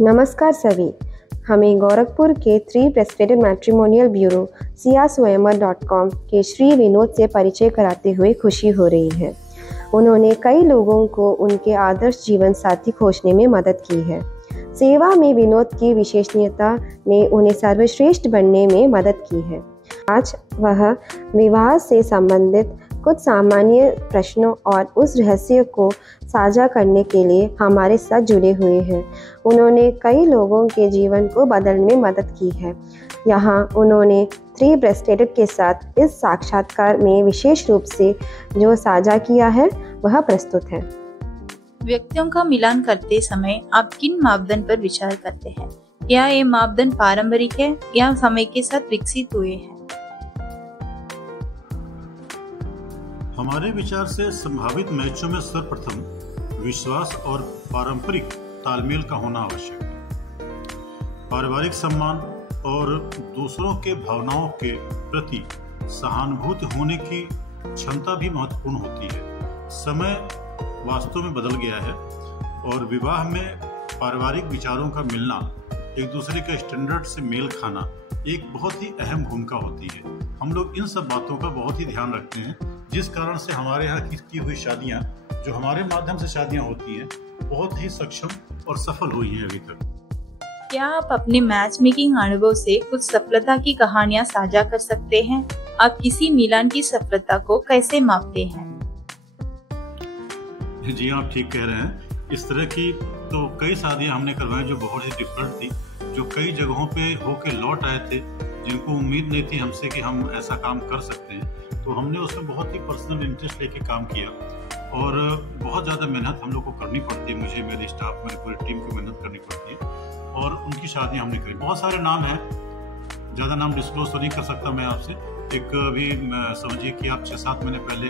नमस्कार सभी। हमें गोरखपुर के 3 प्रेस्टेटेड मैट्रिमोनियल ब्यूरो siaswayamvar.com के श्री विनोद से परिचय कराते हुए खुशी हो रही है। उन्होंने कई लोगों को उनके आदर्श जीवन साथी खोजने में मदद की है। सेवा में विनोद की विशेषज्ञता ने उन्हें सर्वश्रेष्ठ बनने में मदद की है। आज वह विवाह से संबंधित कुछ सामान्य प्रश्नों और उस रहस्य को साझा करने के लिए हमारे साथ जुड़े हुए हैं। उन्होंने कई लोगों के जीवन को बदलने में मदद की है। यहाँ उन्होंने 3 ब्रेस्टेटेड के साथ इस साक्षात्कार में विशेष रूप से जो साझा किया है वह प्रस्तुत है। व्यक्तियों का मिलान करते समय आप किन मापदंड पर विचार करते हैं? क्या ये मापदंड पारंपरिक है या समय के साथ विकसित हुए हैं? हमारे विचार से संभावित मैचों में सर्वप्रथम विश्वास और पारंपरिक तालमेल का होना आवश्यक है। पारिवारिक सम्मान और दूसरों के भावनाओं के प्रति सहानुभूति होने की क्षमता भी महत्वपूर्ण होती है। समय वास्तव में बदल गया है और विवाह में पारिवारिक विचारों का मिलना, एक दूसरे के स्टैंडर्ड से मेल खाना एक बहुत ही अहम भूमिका होती है। हम लोग इन सब बातों का बहुत ही ध्यान रखते हैं, जिस कारण से हमारे यहाँ की हुई शादियाँ, जो हमारे माध्यम से शादियाँ होती हैं, बहुत ही सक्षम और सफल हुई हैं अभी तक। क्या आप अपने मैच मेकिंग अनुभव से कुछ सफलता की कहानियाँ साझा कर सकते हैं? आप किसी मिलान की सफलता को कैसे मापते हैं? जी, आप ठीक कह रहे हैं। इस तरह की तो कई शादियाँ हमने करवाई जो बहुत ही डिफरेंट थी, जो कई जगहों पे होके लौट आए थे, जिनको उम्मीद नहीं थी हमसे कि हम ऐसा काम कर सकते हैं। तो हमने उसमें बहुत ही पर्सनल इंटरेस्ट लेके काम किया और बहुत ज़्यादा मेहनत हम लोग को करनी पड़ती है। मुझे, मेरे स्टाफ, मेरी पूरी टीम को मेहनत करनी पड़ती है और उनकी शादियाँ हमने करी। बहुत सारे नाम हैं, ज़्यादा नाम डिस्क्लोज तो नहीं कर सकता मैं आपसे। एक अभी समझिए कि आप 6-7 महीने पहले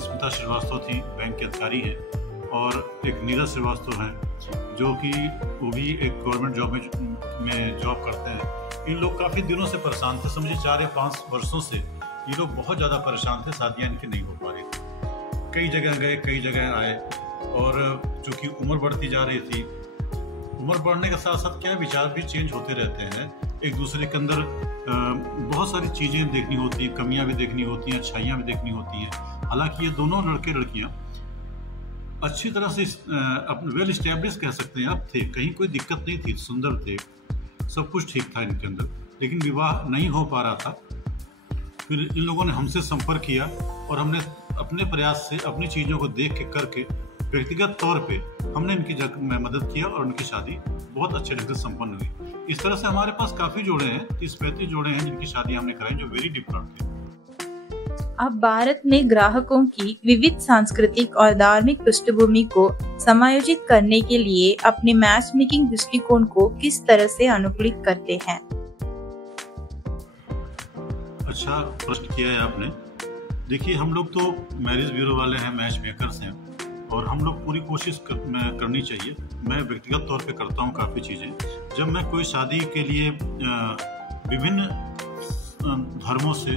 स्मिता श्रीवास्तव थी, बैंक के अधिकारी हैं, और एक नीरज श्रीवास्तव हैं जो कि वो भी एक गवर्नमेंट जॉब में जॉब करते हैं। इन लोग काफ़ी दिनों से परेशान थे, समझिए 4 या 5 वर्षों से ये लोग बहुत ज़्यादा परेशान थे। शादियाँ इनकी नहीं हो पा रही थी। कई जगह गए, कई जगह आए, और चूँकि उम्र बढ़ती जा रही थी, उम्र बढ़ने के साथ साथ क्या विचार भी चेंज होते रहते हैं। एक दूसरे के अंदर बहुत सारी चीज़ें देखनी होती हैं, कमियां भी देखनी होती हैं, अच्छाइयाँ भी देखनी होती हैं। हालांकि ये दोनों लड़के लड़कियां अच्छी तरह से अपने वेल स्टैब्लिश कह सकते हैं आप थे, कहीं कोई दिक्कत नहीं थी, सुंदर थे, सब कुछ ठीक था इनके अंदर, लेकिन विवाह नहीं हो पा रहा था। फिर इन लोगों ने हमसे संपर्क किया और हमने अपने प्रयास से अपनी चीज़ों को देख के करके व्यक्तिगत तौर पे हमने इनकी मदद किया और उनकी शादी बहुत अच्छे ढंग से संपन्न हुई। इस तरह से हमारे पास काफ़ी जोड़े हैं, 30-35 जोड़े हैं जिनकी शादी हमने कराई जो वेरी डिफरेंट थे। अब भारत में ग्राहकों की विविध सांस्कृतिक और धार्मिक पृष्ठभूमि को समायोजित करने के लिए अपने मैच मेकिंग दृष्टिकोण को किस तरह से अनुकूलित करते हैं? अच्छा प्रश्न किया है आपने। देखिए, हम लोग तो मैरिज ब्यूरो वाले हैं, मैच मेकर्स हैं, और हम लोग पूरी कोशिश करनी चाहिए। मैं व्यक्तिगत तौर पे करता हूँ काफ़ी चीज़ें। जब मैं कोई शादी के लिए विभिन्न धर्मों से,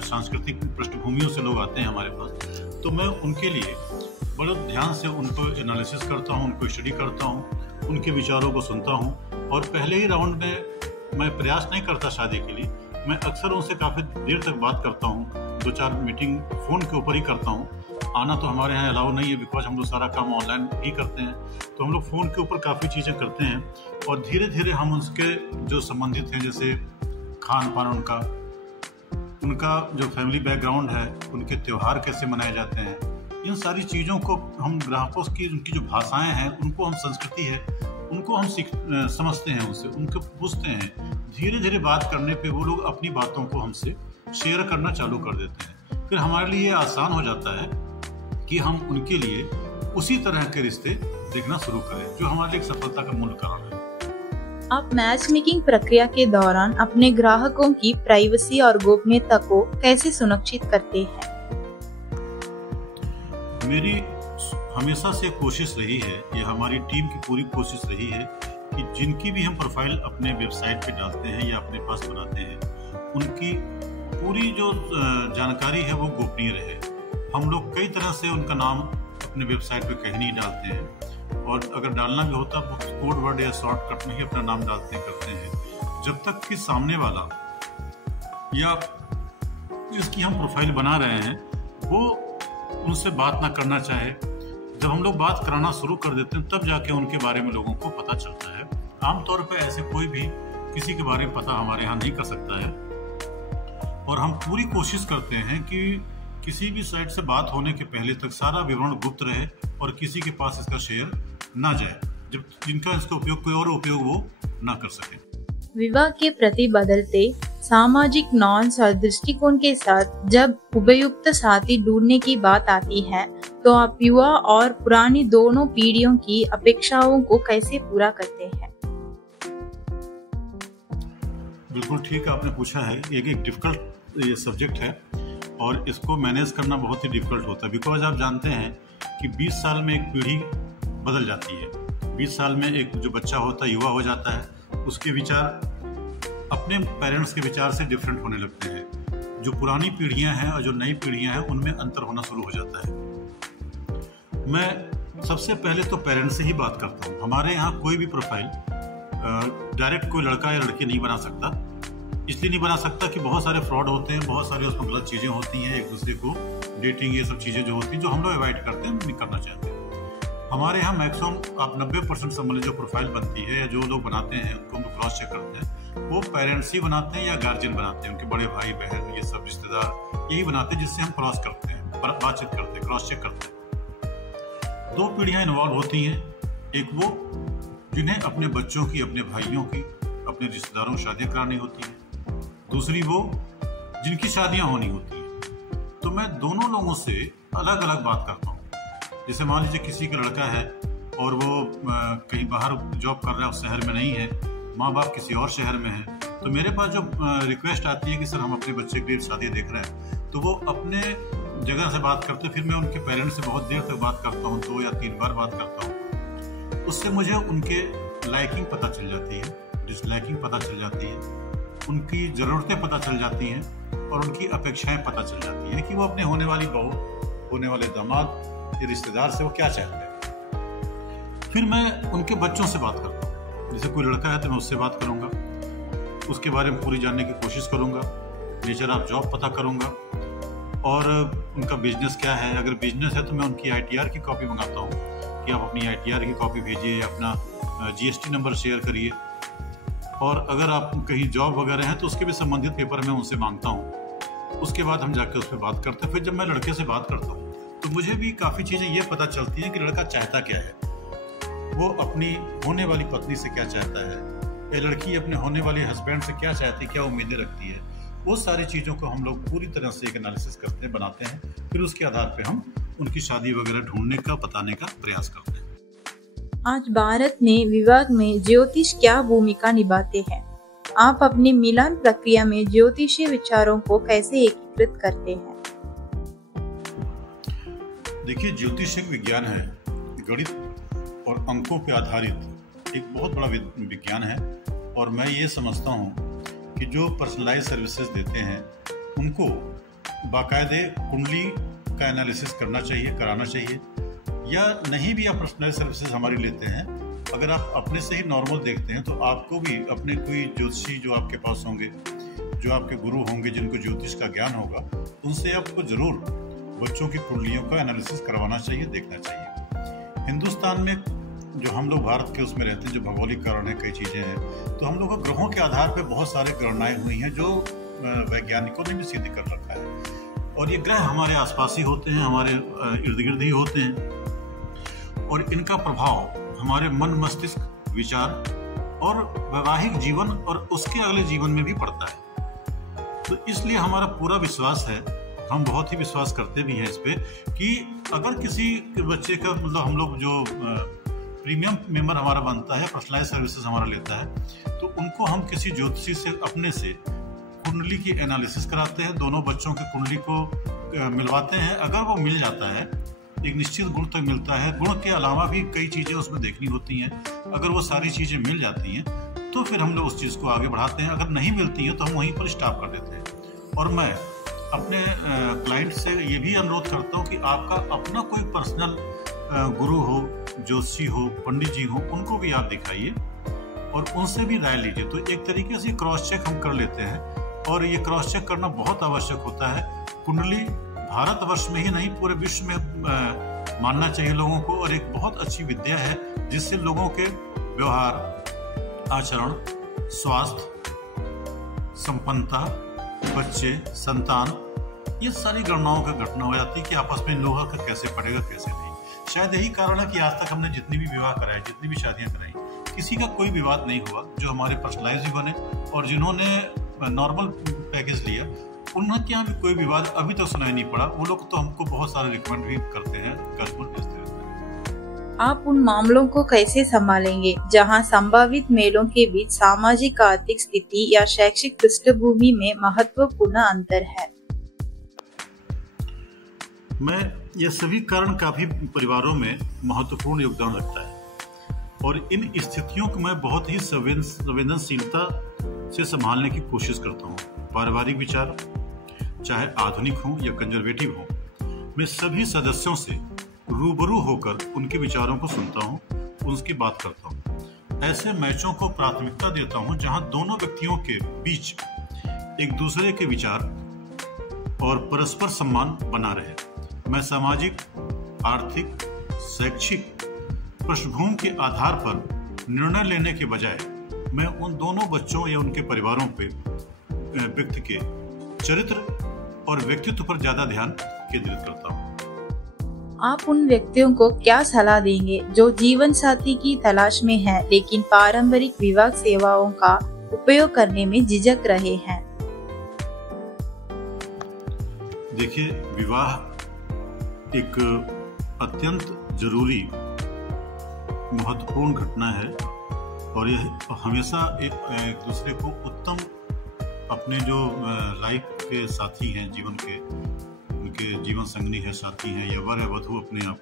सांस्कृतिक पृष्ठभूमियों से लोग आते हैं हमारे पास, तो मैं उनके लिए बड़े ध्यान से उनको एनालिसिस करता हूँ, उनको स्टडी करता हूँ, उनके विचारों को सुनता हूँ, और पहले ही राउंड में मैं प्रयास नहीं करता शादी के लिए। मैं अक्सर उनसे काफ़ी देर तक बात करता हूँ, 2-4 मीटिंग फ़ोन के ऊपर ही करता हूँ। आना तो हमारे यहाँ अलाउ नहीं है, बिकॉज हम लोग सारा काम ऑनलाइन ही करते हैं। तो हम लोग फ़ोन के ऊपर काफ़ी चीज़ें करते हैं और धीरे धीरे हम उसके जो संबंधित हैं, जैसे खान पान, उनका जो फैमिली बैकग्राउंड है, उनके त्यौहार कैसे मनाए जाते हैं, इन सारी चीज़ों को हम ग्राहकों की, उनकी जो भाषाएं हैं, उनको हम, संस्कृति है, उनको हम समझते हैं, उनसे उनको पूछते हैं। धीरे धीरे बात करने पे वो लोग अपनी बातों को हमसे शेयर करना चालू कर देते हैं। फिर हमारे लिए ये आसान हो जाता है कि हम उनके लिए उसी तरह के रिश्ते देखना शुरू करें, जो हमारे लिए सफलता का मूल कारण है। आप मैच मेकिंग प्रक्रिया के दौरान अपने ग्राहकों की प्राइवेसी और गोपनीयता को कैसे सुनिश्चित करते हैं? मेरी हमेशा से कोशिश रही है, ये हमारी टीम की पूरी कोशिश रही है कि जिनकी भी हम प्रोफाइल अपने वेबसाइट पे डालते हैं या अपने पास बनाते हैं, उनकी पूरी जो जानकारी है वो गोपनीय रहे। हम लोग कई तरह से उनका नाम अपने वेबसाइट पे कहीं नहीं डालते हैं। और अगर डालना भी होता है तो कोड वर्ड या शॉर्टकट में ही अपना नाम डालते करते हैं। जब तक कि सामने वाला या जिसकी हम प्रोफाइल बना रहे हैं वो उनसे बात ना करना चाहे, जब हम लोग बात कराना शुरू कर देते हैं तब जाके उनके बारे में लोगों को पता चलता है। आमतौर पे ऐसे कोई भी किसी के बारे में पता हमारे यहाँ नहीं कर सकता है, और हम पूरी कोशिश करते हैं कि किसी भी साइट से बात होने के पहले तक सारा विवरण गुप्त रहे और किसी के पास इसका शेयर ना जाए, जब जिनका इसका उपयोग कोई और उपयोग वो ना कर सके। विवाह के प्रति बदलते सामाजिक नॉर्म्स और दृष्टिकोण के साथ जब उपयुक्त साथी ढूंढने की बात आती है तो आप युवा और पुरानी दोनों पीढ़ियों की अपेक्षाओं को कैसे पूरा करते हैं? बिल्कुल ठीक आपने पूछा है। एक डिफिकल्ट ये सब्जेक्ट है और इसको मैनेज करना बहुत ही डिफिकल्ट होता है, बिकॉज आप जानते हैं कि 20 साल में एक पीढ़ी बदल जाती है। 20 साल में एक जो बच्चा होता है, युवा हो जाता है, उसके विचार अपने पेरेंट्स के विचार से डिफरेंट होने लगते हैं। जो पुरानी पीढ़ियां हैं और जो नई पीढ़ियां हैं उनमें अंतर होना शुरू हो जाता है। मैं सबसे पहले तो पेरेंट्स से ही बात करता हूँ। हमारे यहाँ कोई भी प्रोफाइल डायरेक्ट कोई लड़का या लड़की नहीं बना सकता। इसलिए नहीं बना सकता कि बहुत सारे फ्रॉड होते हैं, बहुत सारे उसमें गलत चीज़ें होती हैं, एक दूसरे को डेटिंग ये सब चीज़ें जो होती हैं जो हम लोग अवॉइड करते हैं, नहीं करना चाहते हैं। हमारे यहाँ मैक्सिमम आप 90% समझ लीजिए जो प्रोफाइल बनती है या जो लोग बनाते हैं उनको हम क्रॉस चेक करते हैं, वो पेरेंट्स ही बनाते हैं या गार्जियन बनाते हैं, उनके बड़े भाई बहन ये सब रिश्तेदार यही बनाते हैं, जिससे हम क्रॉस करते हैं, बातचीत करते हैं, क्रॉस चेक करते हैं। 2 पीढ़ियाँ इन्वॉल्व होती हैं। एक वो जिन्हें अपने बच्चों की, अपने भाइयों की, अपने रिश्तेदारों की शादियाँ करानी होती है। दूसरी वो जिनकी शादियाँ होनी होती हैं। तो मैं दोनों लोगों से अलग अलग बात करता हूँ। जैसे मान लीजिए किसी का लड़का है और वो कहीं बाहर जॉब कर रहा है, उस शहर में नहीं है, माँ बाप किसी और शहर में है, तो मेरे पास जो रिक्वेस्ट आती है कि सर हम अपने बच्चे की शादी देख रहे हैं, तो वो अपने जगह से बात करते, फिर मैं उनके पेरेंट्स से बहुत देर तक बात करता हूँ, 2 या 3 बार बात करता हूँ। उससे मुझे उनके लाइकिंग पता चल जाती है, डिसलाइकिंग पता चल जाती है, उनकी ज़रूरतें पता चल जाती हैं और उनकी अपेक्षाएं पता चल जाती हैं कि वो अपने होने वाली बहू, होने वाले दामाद या रिश्तेदार से वो क्या चाहते हैं। फिर मैं उनके बच्चों से बात करता हूँ। जैसे कोई लड़का है तो मैं उससे बात करूँगा, उसके बारे में पूरी जानने की कोशिश करूँगा, नेचर ऑफ जॉब पता करूँगा और उनका बिजनेस क्या है। अगर बिजनेस है तो मैं उनकी ITR की कॉपी मंगाता हूँ कि आप अपनी ITR की कॉपी भेजिए या अपना GST नंबर शेयर करिए। और अगर आप कहीं जॉब वगैरह हैं तो उसके भी संबंधित पेपर मैं उनसे मांगता हूँ। उसके बाद हम जाकर उस पर बात करते हैं। फिर जब मैं लड़के से बात करता हूँ तो मुझे भी काफ़ी चीज़ें ये पता चलती हैं कि लड़का चाहता क्या है, वो अपनी होने वाली पत्नी से क्या चाहता है, या लड़की अपने होने वाले हस्बैंड से क्या चाहती है, क्या उम्मीदें रखती है। वो सारी चीज़ों को हम लोग पूरी तरह से एक एनालिसिस करते हैं, बनाते हैं। फिर उसके आधार पर हम उनकी शादी वगैरह ढूंढने का, बताने का प्रयास करते हैं। आज भारत में विवाह में ज्योतिष क्या भूमिका निभाते हैं? आप अपनी मिलान प्रक्रिया में ज्योतिषीय विचारों को कैसे एकीकृत करते हैं? देखिए, ज्योतिष एक विज्ञान है, गणित और अंकों पर आधारित एक बहुत बड़ा विज्ञान है। और मैं ये समझता हूँ कि जो पर्सनलाइज सर्विसेज देते हैं उनको बाकायदे कुंडली का एनालिसिस करना चाहिए, कराना चाहिए। या नहीं भी आप पर्सनलाइज सर्विसेज हमारी लेते हैं, अगर आप अपने से ही नॉर्मल देखते हैं तो आपको भी अपने कोई ज्योतिषी जो आपके पास होंगे, जो आपके गुरु होंगे, जिनको ज्योतिष का ज्ञान होगा, उनसे आपको जरूर बच्चों की कुंडलियों का एनालिसिस करवाना चाहिए, देखना चाहिए। हिंदुस्तान में जो हम लोग भारत के उसमें रहते हैं, जो भौगोलिक कारण है, कई चीज़ें हैं, तो हम लोग को ग्रहों के आधार पर बहुत सारे गणनाएं हुई हैं जो वैज्ञानिकों ने भी सिद्ध कर रखा है। और ये ग्रह हमारे आसपास ही होते हैं, हमारे इर्द गिर्द ही होते हैं और इनका प्रभाव हमारे मन, मस्तिष्क, विचार और वैवाहिक जीवन और उसके अगले जीवन में भी पड़ता है। तो इसलिए हमारा पूरा विश्वास है, हम बहुत ही विश्वास करते भी हैं इस पे, कि अगर किसी बच्चे का मतलब हम लोग जो प्रीमियम मेंबर हमारा बनता है, पर्सनलाइज सर्विसेज हमारा लेता है, तो उनको हम किसी ज्योतिषी से अपने से कुंडली की एनालिसिस कराते हैं, दोनों बच्चों की कुंडली को मिलवाते हैं। अगर वो मिल जाता है, एक निश्चित गुण तक मिलता है, गुण के अलावा भी कई चीज़ें उसमें देखनी होती हैं, अगर वो सारी चीज़ें मिल जाती हैं तो फिर हम लोग उस चीज़ को आगे बढ़ाते हैं। अगर नहीं मिलती हैं तो हम वहीं पर स्टॉप कर देते हैं। और मैं अपने क्लाइंट से ये भी अनुरोध करता हूँ कि आपका अपना कोई पर्सनल गुरु हो ज्योतिषी हो, पंडित जी हो, उनको भी आप दिखाइए और उनसे भी राय लीजिए। तो एक तरीके से क्रॉस चेक हम कर लेते हैं और ये क्रॉस चेक करना बहुत आवश्यक होता है। कुंडली भारतवर्ष में ही नहीं पूरे विश्व में मानना चाहिए लोगों को, और एक बहुत अच्छी विद्या है जिससे लोगों के व्यवहार, आचरण, स्वास्थ्य, संपन्नता, बच्चे, संतान, ये सारी गणनाओं का घटना हो जाती है कि आपस में लोगों का कैसे पड़ेगा कैसे नहीं। शायद यही कारण है कि आज तक हमने जितनी भी विवाह कराए, जितनी भी शादियां कराई, किसी का कोई विवाद नहीं हुआ जो हमारे पर्सनलाइज भी बने, और जिन्होंने नॉर्मल पैकेज लिया उनके यहाँ भी कोई विवाद अभी तक सुनाई नहीं पड़ा। वो लोग तो हमको बहुत सारे रिकमेंड भी करते हैं कस्टमर इस तरह से। आप उन मामलों को कैसे संभालेंगे जहां संभावित मेलों के बीच सामाजिक आर्थिक स्थिति या शैक्षिक पृष्ठभूमि में महत्वपूर्ण अंतर है? मैं यह सभी कारण काफी परिवारों में महत्वपूर्ण योगदान रखता है, और इन स्थितियों को मैं बहुत ही संवेदनशीलता से संभालने की कोशिश करता हूँ। पारिवारिक विचार चाहे आधुनिक हो या कंजर्वेटिव हो, मैं सभी सदस्यों से रूबरू होकर उनके विचारों को सुनता हूँ, उनकी बात करता हूँ। ऐसे मैचों को प्राथमिकता देता हूँ जहाँ दोनों व्यक्तियों के बीच एक दूसरे के विचार और परस्पर सम्मान बना रहे। मैं सामाजिक, आर्थिक, शैक्षिक पृष्ठभूमि के आधार पर निर्णय लेने के बजाय मैं उन दोनों बच्चों या उनके परिवारों पे व्यक्ति के चरित्र और व्यक्तित्व पर ज्यादा ध्यान केंद्रित करता हूँ। आप उन व्यक्तियों को क्या सलाह देंगे जो जीवन साथी की तलाश में हैं लेकिन पारंपरिक विवाह सेवाओं का उपयोग करने में झिझक रहे हैं? देखिए, विवाह एक अत्यंत जरूरी महत्वपूर्ण घटना है, और यह हमेशा एक दूसरे को उत्तम अपने जो लाइफ के साथी हैं, जीवन के उनके जीवन संगनी है, साथी हैं या वर या वधू अपने आप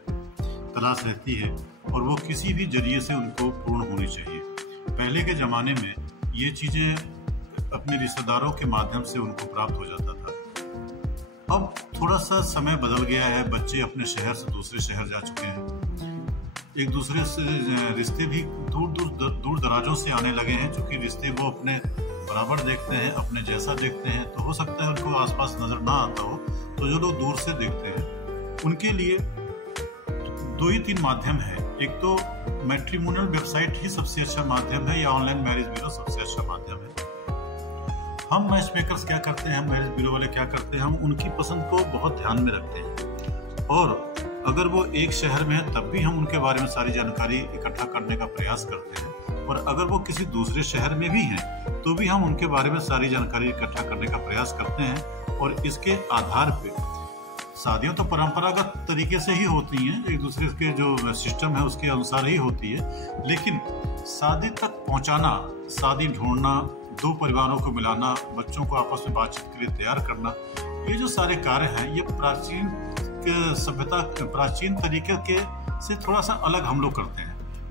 तलाश रहती है, और वो किसी भी जरिए से उनको पूर्ण होनी चाहिए। पहले के ज़माने में ये चीज़ें अपने रिश्तेदारों के माध्यम से उनको प्राप्त हो जाता था। अब थोड़ा सा समय बदल गया है, बच्चे अपने शहर से दूसरे शहर जा चुके हैं, एक दूसरे से रिश्ते भी दूर दराजों से आने लगे हैं। चूँकि रिश्ते वो अपने बराबर देखते हैं, अपने जैसा देखते हैं, तो हो सकता है उनको आसपास नजर ना आता हो, तो जो लोग दूर से देखते हैं उनके लिए 2 ही 3 माध्यम है। एक तो मैट्रिमोनियल वेबसाइट ही सबसे अच्छा माध्यम है, या ऑनलाइन मैरिज ब्यूरो सबसे अच्छा माध्यम है। हम मैच मेकर्स क्या करते हैं, हम मैरिज ब्यूरो वाले क्या करते हैं, हम उनकी पसंद को बहुत ध्यान में रखते हैं, और अगर वो एक शहर में है तब भी हम उनके बारे में सारी जानकारी इकट्ठा करने का प्रयास करते हैं, और अगर वो किसी दूसरे शहर में भी हैं तो भी हम उनके बारे में सारी जानकारी इकट्ठा करने का प्रयास करते हैं। और इसके आधार पे शादियाँ तो परंपरागत तरीके से ही होती हैं, एक दूसरे के जो सिस्टम है उसके अनुसार ही होती है, लेकिन शादी तक पहुँचाना, शादी ढूंढना, 2 परिवारों को मिलाना, बच्चों को आपस में बातचीत के लिए तैयार करना, ये जो सारे कार्य हैं ये प्राचीन सभ्यता, प्राचीन तरीके के से थोड़ा सा अलग हम लोग करते हैं,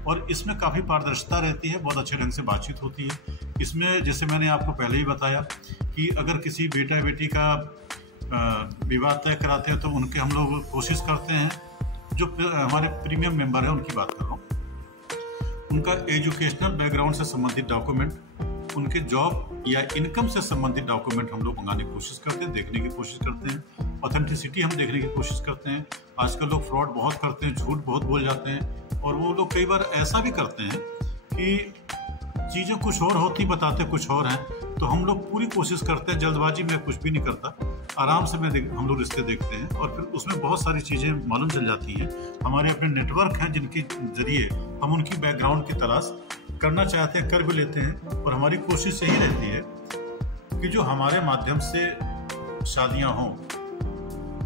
और इसमें काफ़ी पारदर्शिता रहती है, बहुत अच्छे ढंग से बातचीत होती है। इसमें जैसे मैंने आपको पहले ही बताया कि अगर किसी बेटा बेटी का विवाह तय कराते हैं तो उनके हम लोग कोशिश करते हैं, जो हमारे प्रीमियम मेंबर हैं उनकी बात कर रहा हूँ, उनका एजुकेशनल बैकग्राउंड से संबंधित डॉक्यूमेंट, उनके जॉब या इनकम से संबंधित डॉक्यूमेंट हम लोग मंगाने की कोशिश करते हैं, देखने की कोशिश करते हैं, ऑथेंटिसिटी हम देखने की कोशिश करते हैं। आजकल लोग फ्रॉड बहुत करते हैं, झूठ बहुत बोल जाते हैं, और वो लोग कई बार ऐसा भी करते हैं कि चीज़ें कुछ और होती बताते कुछ और हैं। तो हम लोग पूरी कोशिश करते हैं, जल्दबाजी में कुछ भी नहीं करता, आराम से हम लोग रिश्ते देखते हैं, और फिर उसमें बहुत सारी चीज़ें मालूम चल जाती हैं। हमारे अपने नेटवर्क हैं जिनके जरिए हम उनकी बैकग्राउंड की तलाश करना चाहते हैं, कर भी लेते हैं, और हमारी कोशिश यही रहती है कि जो हमारे माध्यम से शादियां हों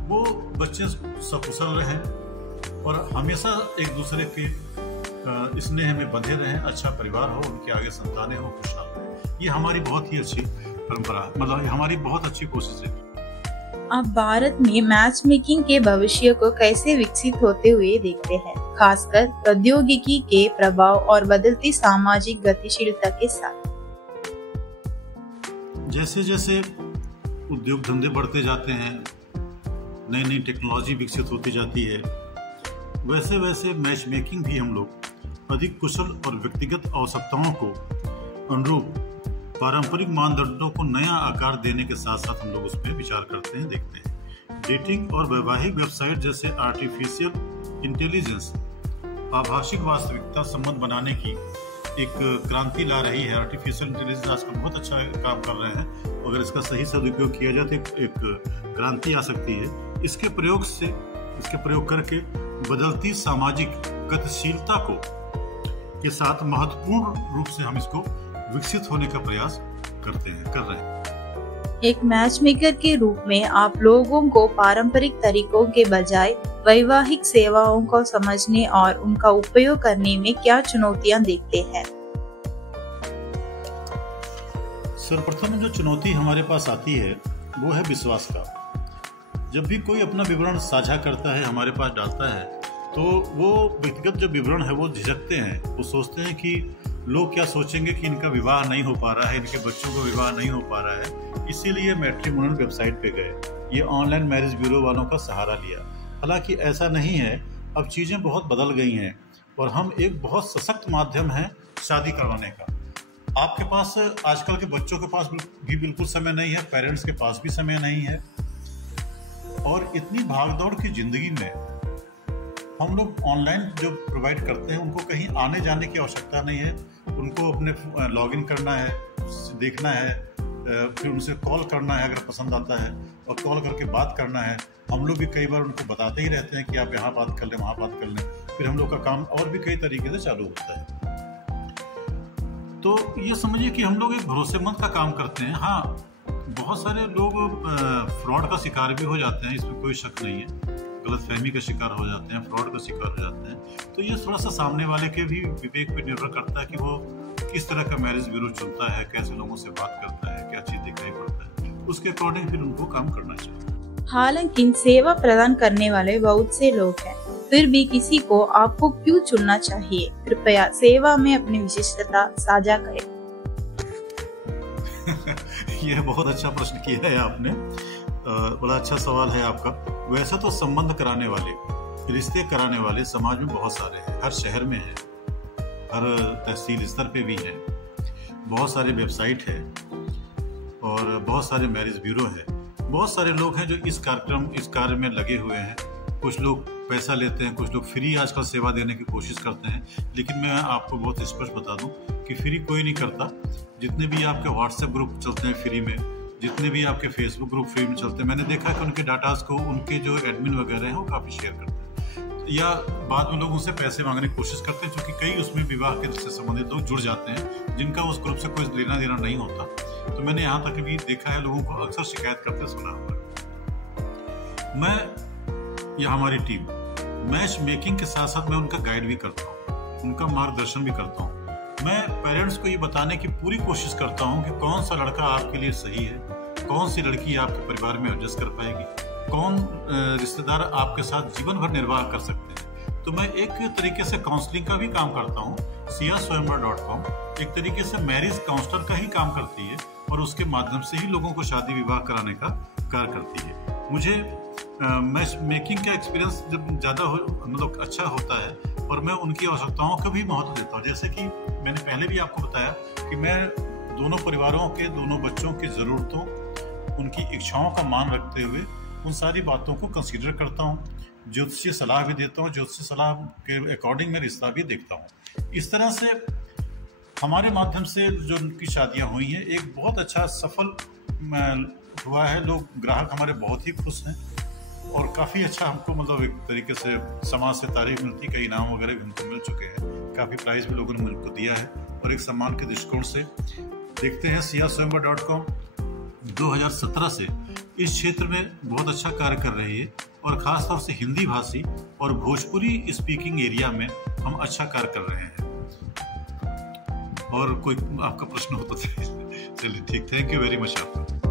वो बच्चे सकुशल रहें और हमेशा एक दूसरे के स्नेह में बंधे रहें, अच्छा परिवार हो, उनके आगे संतानें हो, खुशहाल रहें। ये हमारी बहुत ही अच्छी परंपरा, मतलब हमारी बहुत अच्छी कोशिश है। आप भारत में मैच मेकिंग के भविष्य को कैसे विकसित होते हुए देखते हैं, खासकर प्रौद्योगिकी के प्रभाव और बदलती सामाजिक गतिशीलता के साथ? जैसे जैसे उद्योग धंधे बढ़ते जाते हैं, नई नई टेक्नोलॉजी विकसित होती जाती है, वैसे वैसे मैच मेकिंग भी हम लोग अधिक कुशल और व्यक्तिगत आवश्यकताओं को अनुरूप पारंपरिक मानदंडों को नया आकार देने के साथ साथ हम लोग उस पर विचार करते हैं, देखते हैं। डेटिंग और वैवाहिक वेबसाइट जैसे आर्टिफिशियल इंटेलिजेंस आभाषिक वास्तविकता संबंध बनाने की एक क्रांति ला रही है। आर्टिफिशियल इंटेलिजेंस आजकल बहुत अच्छा काम कर रहे हैं। अगर इसका सही सदुपयोग किया जाए तो एक क्रांति आ सकती है। इसके प्रयोग करके बदलती सामाजिक गतिशीलता के साथ महत्वपूर्ण रूप से हम इसको विकसित होने का प्रयास कर रहे हैं। एक मैच मेकर के रूप में आप लोगों को पारंपरिक तरीकों के बजाय वैवाहिक सेवाओं को समझने और उनका उपयोग करने में क्या चुनौतियां देखते हैं? सर्वप्रथम जो चुनौती हमारे पास आती है वो है विश्वास का। जब भी कोई अपना विवरण साझा करता है, हमारे पास डालता है, तो वो व्यक्तिगत जो विवरण है वो झिझकते हैं। वो सोचते हैं कि लोग क्या सोचेंगे कि इनका विवाह नहीं हो पा रहा है, इनके बच्चों का विवाह नहीं हो पा रहा है। इसीलिए मैट्रिमोनियल वेबसाइट पे गए, ये ऑनलाइन मैरिज ब्यूरो वालों का सहारा लिया। हालांकि ऐसा नहीं है, अब चीज़ें बहुत बदल गई हैं और हम एक बहुत सशक्त माध्यम है शादी करवाने का। आपके पास आजकल के बच्चों के पास भी बिल्कुल समय नहीं है, पेरेंट्स के पास भी समय नहीं है, और इतनी भागदौड़ की जिंदगी में हम लोग ऑनलाइन जो प्रोवाइड करते हैं उनको कहीं आने जाने की आवश्यकता नहीं है। उनको अपने लॉगिन करना है, देखना है, फिर उनसे कॉल करना है अगर पसंद आता है, और कॉल करके बात करना है। हम लोग भी कई बार उनको बताते ही रहते हैं कि आप यहाँ बात कर लें, वहाँ बात कर लें। फिर हम लोग का काम और भी कई तरीके से चालू होता है। तो ये समझिए कि हम लोग एक भरोसेमंद का काम करते हैं। हाँ, बहुत सारे लोग फ्रॉड का शिकार भी हो जाते हैं, इसमें कोई शक नहीं है। गलतफहमी का शिकार हो जाते हैं, फ्रॉड का शिकार हो जाते हैं। तो ये थोड़ा सा सामने वाले के भी विवेक पे निर्भर करता है कि वो किस तरह का मैरिज ब्यूरो चुनता है, कैसे लोगों से बात करता है, क्या चीज़ दिखाई पड़ता है, उसके अकॉर्डिंग फिर उनको काम करना चाहिए। हालांकि सेवा प्रदान करने वाले बहुत से लोग हैं, फिर भी किसी को आपको क्यों चुनना चाहिए? कृपया सेवा में अपनी विशिष्टता साझा करें। यह बहुत अच्छा प्रश्न किया है आपने, बड़ा अच्छा सवाल है आपका। वैसे तो संबंध कराने वाले, रिश्ते कराने वाले समाज में बहुत सारे हैं, हर शहर में है, हर तहसील स्तर पे भी है। बहुत सारे वेबसाइट है और बहुत सारे मैरिज ब्यूरो है। बहुत सारे लोग हैं जो इस कार्य में लगे हुए हैं। कुछ लोग पैसा लेते हैं, कुछ लोग फ्री आजकल सेवा देने की कोशिश करते हैं। लेकिन मैं आपको बहुत स्पष्ट बता दूं कि फ्री कोई नहीं करता। जितने भी आपके व्हाट्सएप ग्रुप चलते हैं फ्री में, जितने भी आपके फेसबुक ग्रुप फ्री में चलते हैं, मैंने देखा है कि उनके डाटाज को उनके जो एडमिन वगैरह हैं वो काफ़ी शेयर करते हैं, या बाद में लोग उनसे पैसे मांगने की कोशिश करते हैं, क्योंकि कई उसमें विवाह के से संबंधित लोग जुड़ जाते हैं जिनका उस ग्रुप से कोई लेना देना नहीं होता। तो मैंने यहाँ तक भी देखा है, लोगों को अक्सर शिकायत करते सुना हुआ है। मैं या हमारी टीम मैच मेकिंग के साथ साथ मैं उनका गाइड भी करता हूँ, उनका मार्गदर्शन भी करता हूँ। मैं पेरेंट्स को ये बताने की पूरी कोशिश करता हूँ कि कौन सा लड़का आपके लिए सही है, कौन सी लड़की आपके परिवार में एडजस्ट कर पाएगी, कौन रिश्तेदार आपके साथ जीवन भर निर्वाह कर सकते हैं। तो मैं एक तरीके से काउंसलिंग का भी काम करता हूँ। siaswayamvar.com एक तरीके से मैरिज काउंसलर का ही काम करती है और उसके माध्यम से ही लोगों को शादी विवाह कराने का कार्य करती है। मुझे मैच मेकिंग का एक्सपीरियंस जब ज़्यादा मतलब अच्छा होता है और मैं उनकी आवश्यकताओं को भी महत्व देता हूँ। जैसे कि मैंने पहले भी आपको बताया कि मैं दोनों परिवारों के, दोनों बच्चों की ज़रूरतों, उनकी इच्छाओं का मान रखते हुए उन सारी बातों को कंसीडर करता हूँ। ज्योतिषीय सलाह भी देता हूँ, ज्योतिषीय सलाह के अकॉर्डिंग मैं रिश्ता भी देखता हूँ। इस तरह से हमारे माध्यम से जो उनकी शादियाँ हुई हैं, एक बहुत अच्छा सफल हुआ है। लोग, ग्राहक हमारे बहुत ही खुश हैं और काफ़ी अच्छा हमको मतलब एक तरीके से समाज से तारीफ मिलती, कई इनाम वगैरह भी हमको मिल चुके हैं, काफ़ी प्राइज़ भी लोगों ने मुझको दिया है। और एक सम्मान के दृष्टिकोण से देखते हैं, siaswayamvar.com 2017 से इस क्षेत्र में बहुत अच्छा कार्य कर रही है और ख़ासतौर से हिंदी भाषी और भोजपुरी स्पीकिंग एरिया में हम अच्छा कार्य कर रहे हैं। और कोई आपका प्रश्न हो तो चलिए ठीक, थैंक यू वेरी मच आपका।